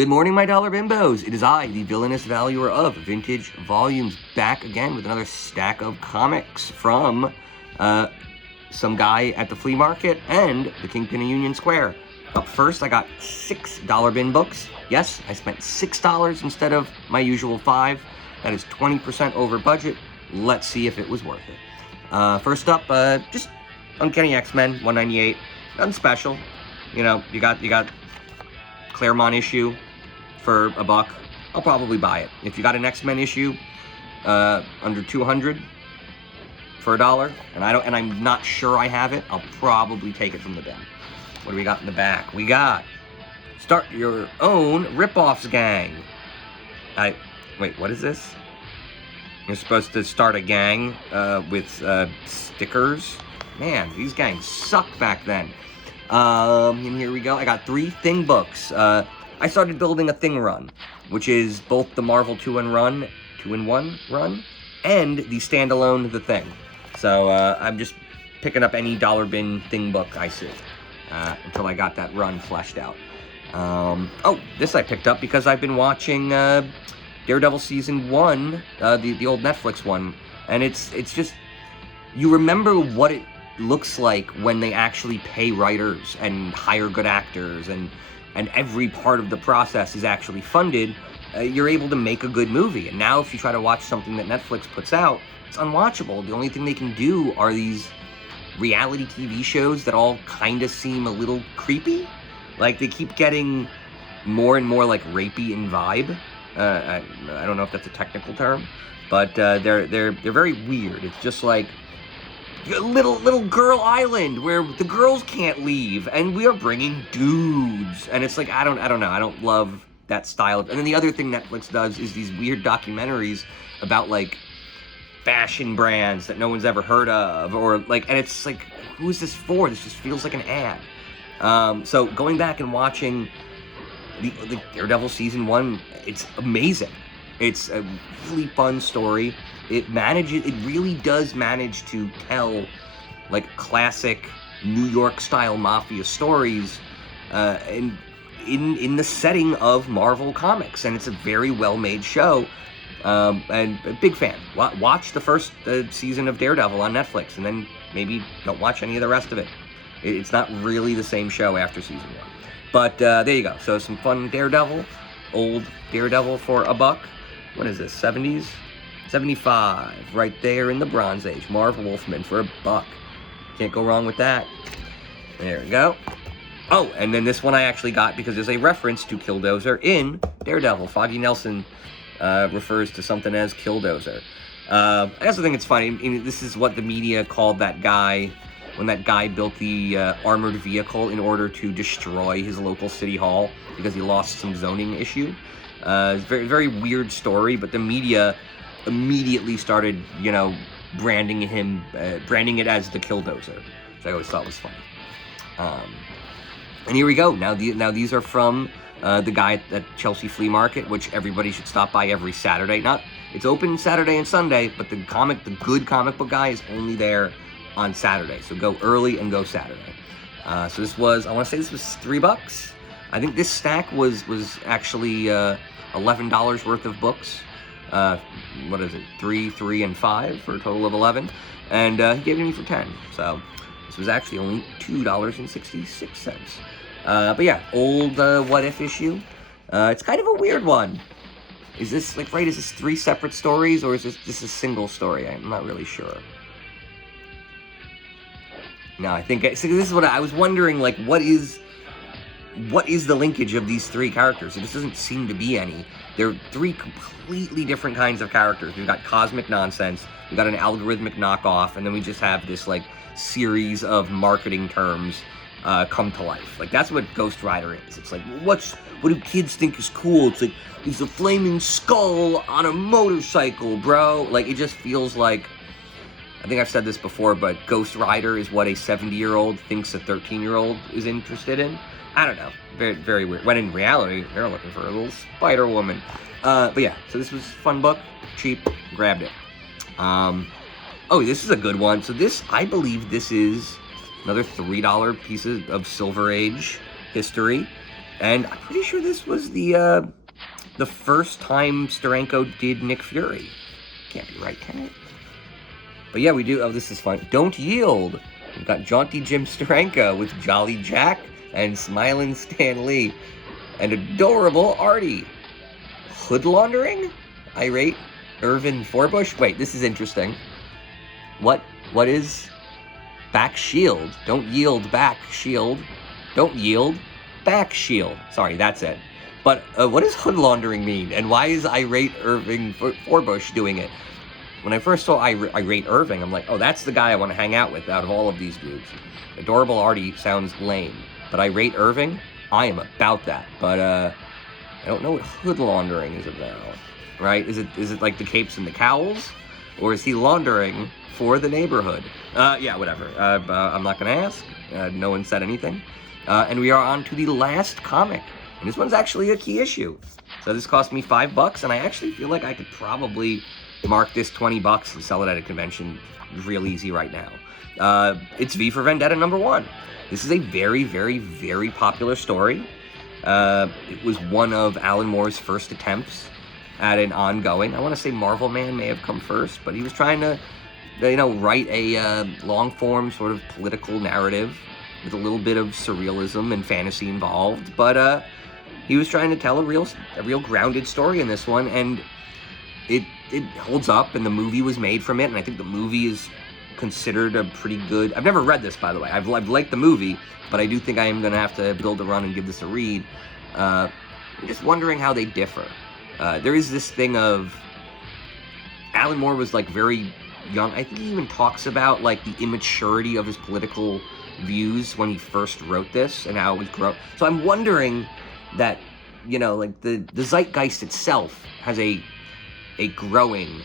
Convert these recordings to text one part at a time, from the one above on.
Good morning, my dollar bimbos. It is I, the villainous valuer of vintage volumes, back again with another stack of comics from some guy at the flea market and the Kingpin in Union Square. Up first, I got $6 bin books. Yes, I spent $6 instead of my usual $5. That is 20% over budget. Let's see if it was worth it. First up, just Uncanny X-Men, $1.98. Nothing special. You know, you got Claremont issue for $1. I'll probably buy it. If you got an X-Men issue under 200 for $1, and I'm not sure I have it, I'll probably take it from the bin. What do we got in the back? We got Start Your Own Ripoffs Gang. Wait, what is this? You're supposed to start a gang with stickers. Man, these gangs sucked back then. And here we go. I got 3 Thing books. I started building a Thing run, which is both the Marvel 2-in-1 run, and the standalone The Thing. So I'm just picking up any dollar bin Thing book I see until I got that run fleshed out. Oh, this I picked up because I've been watching Daredevil Season 1, the old Netflix one, and it's just, you remember what it looks like when they actually pay writers and hire good actors and every part of the process is actually funded. You're able to make a good movie. And now if you try to watch something that Netflix puts out, it's unwatchable. The only thing they can do are these reality TV shows that all kind of seem a little creepy. Like, they keep getting more and more like rapey in vibe. I don't know if that's a technical term, but they're very weird. It's just like little girl island where the girls can't leave and we are bringing dudes, and it's like I don't know, I don't love that style. And then the other thing Netflix does is these weird documentaries about like fashion brands that no one's ever heard of, or like, and it's like, who is this for? This just feels like an ad. So going back and watching the Daredevil Season 1, it's amazing. It's a really fun story. It really does manage to tell like classic New York style mafia stories in the setting of Marvel Comics, and it's a very well made show. And a big fan. Watch the first season of Daredevil on Netflix, and then maybe don't watch any of the rest of it. It's not really the same show after Season 1. But there you go. So some fun Daredevil, old Daredevil for $1. What is this, 70s? 75, right there in the Bronze Age. Marv Wolfman for $1. Can't go wrong with that. There we go. Oh, and then this one I actually got because there's a reference to Killdozer in Daredevil. Foggy Nelson refers to something as Killdozer. I also think it's funny. I mean, this is what the media called that guy when that guy built the armored vehicle in order to destroy his local city hall because he lost some zoning issue. It's a very, very weird story, but the media immediately started, you know, branding it as the Killdozer, which I always thought was funny. And here we go. Now these are from the guy at Chelsea Flea Market, which everybody should stop by every Saturday. It's open Saturday and Sunday, but the good comic book guy is only there on Saturday. So go early and go Saturday. So this was, I want to say this was $3. I think this stack was actually $11 worth of books. What is it? 3, and 5 for a total of 11, and he gave it to me for 10. So this was actually only $2.66. But yeah, old What If issue. It's kind of a weird one. Is this like Is this 3 separate stories, or is this just a single story? I'm not really sure. No, I think so. This is what I was wondering. Like, what is the linkage of these 3 characters? It just doesn't seem to be any. They're 3 completely different kinds of characters. We've got cosmic nonsense, we've got an algorithmic knockoff, and then we just have this like series of marketing terms come to life. Like, that's what Ghost Rider is. It's like, what do kids think is cool? It's like, he's a flaming skull on a motorcycle, bro. Like, it just feels like, I think I've said this before, but Ghost Rider is what a 70-year-old thinks a 13-year-old is interested in. I don't know. Very, very weird. When in reality, they're looking for a little Spider-Woman. But yeah, so this was a fun book. Cheap. Grabbed it. Oh, this is a good one. So this, I believe this is another $3 piece of Silver Age history. And I'm pretty sure this was the first time Steranko did Nick Fury. Can't be right, can it? But yeah, we do. Oh, this is fun. Don't Yield. We've got Jaunty Jim Steranko with Jolly Jack and Smiling Stan Lee and adorable Artie. Hood laundering? Irate Irvin Forbush? Wait, this is interesting. What is back shield? Don't yield back shield. Don't yield back shield. Sorry, that's it. But what does hood laundering mean? And why is Irate Irving Forbush doing it? When I first saw Irate Irving, I'm like, oh, that's the guy I want to hang out with out of all of these dudes. Adorable Artie sounds lame. But Irate Irving, I am about that. But I don't know what hood laundering is about. Right? Is it like the capes and the cowls? Or is he laundering for the neighborhood? Yeah, whatever. I'm not going to ask. No one said anything. And we are on to the last comic. And this one's actually a key issue. So this cost me $5, and I actually feel like I could probably mark this $20 and sell it at a convention real easy right now. It's V for Vendetta #1. This is a very, very, very popular story. It was one of Alan Moore's first attempts at an ongoing. I want to say Marvel Man may have come first, but he was trying to, write a long-form sort of political narrative with a little bit of surrealism and fantasy involved. But he was trying to tell a real grounded story in this one, and it holds up, and the movie was made from it, and I think the movie is considered a pretty good... I've never read this, by the way. I've liked the movie, but I do think I am going to have to build a run and give this a read. I'm just wondering how they differ. There is this thing of... Alan Moore was, very young. I think he even talks about, the immaturity of his political views when he first wrote this, and how he's grown. So I'm wondering that, the zeitgeist itself has a growing,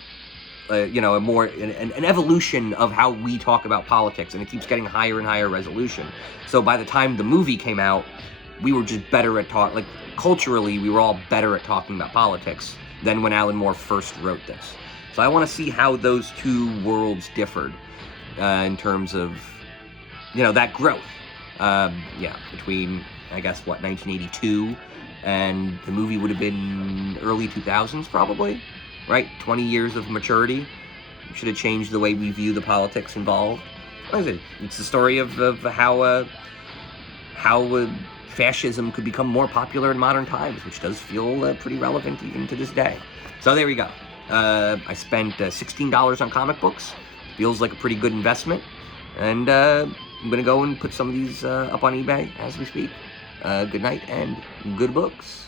an evolution of how we talk about politics, and it keeps getting higher and higher resolution. So by the time the movie came out, we were just better at culturally, we were all better at talking about politics than when Alan Moore first wrote this. So I want to see how those two worlds differed in terms of, that growth. Between, I guess, 1982, and the movie would have been early 2000s, probably. Right? 20 years of maturity. Should have changed the way we view the politics involved. What is it? It's the story of how fascism could become more popular in modern times, which does feel pretty relevant even to this day. So there we go. I spent $16 on comic books. Feels like a pretty good investment. And I'm going to go and put some of these up on eBay as we speak. Good night and good books.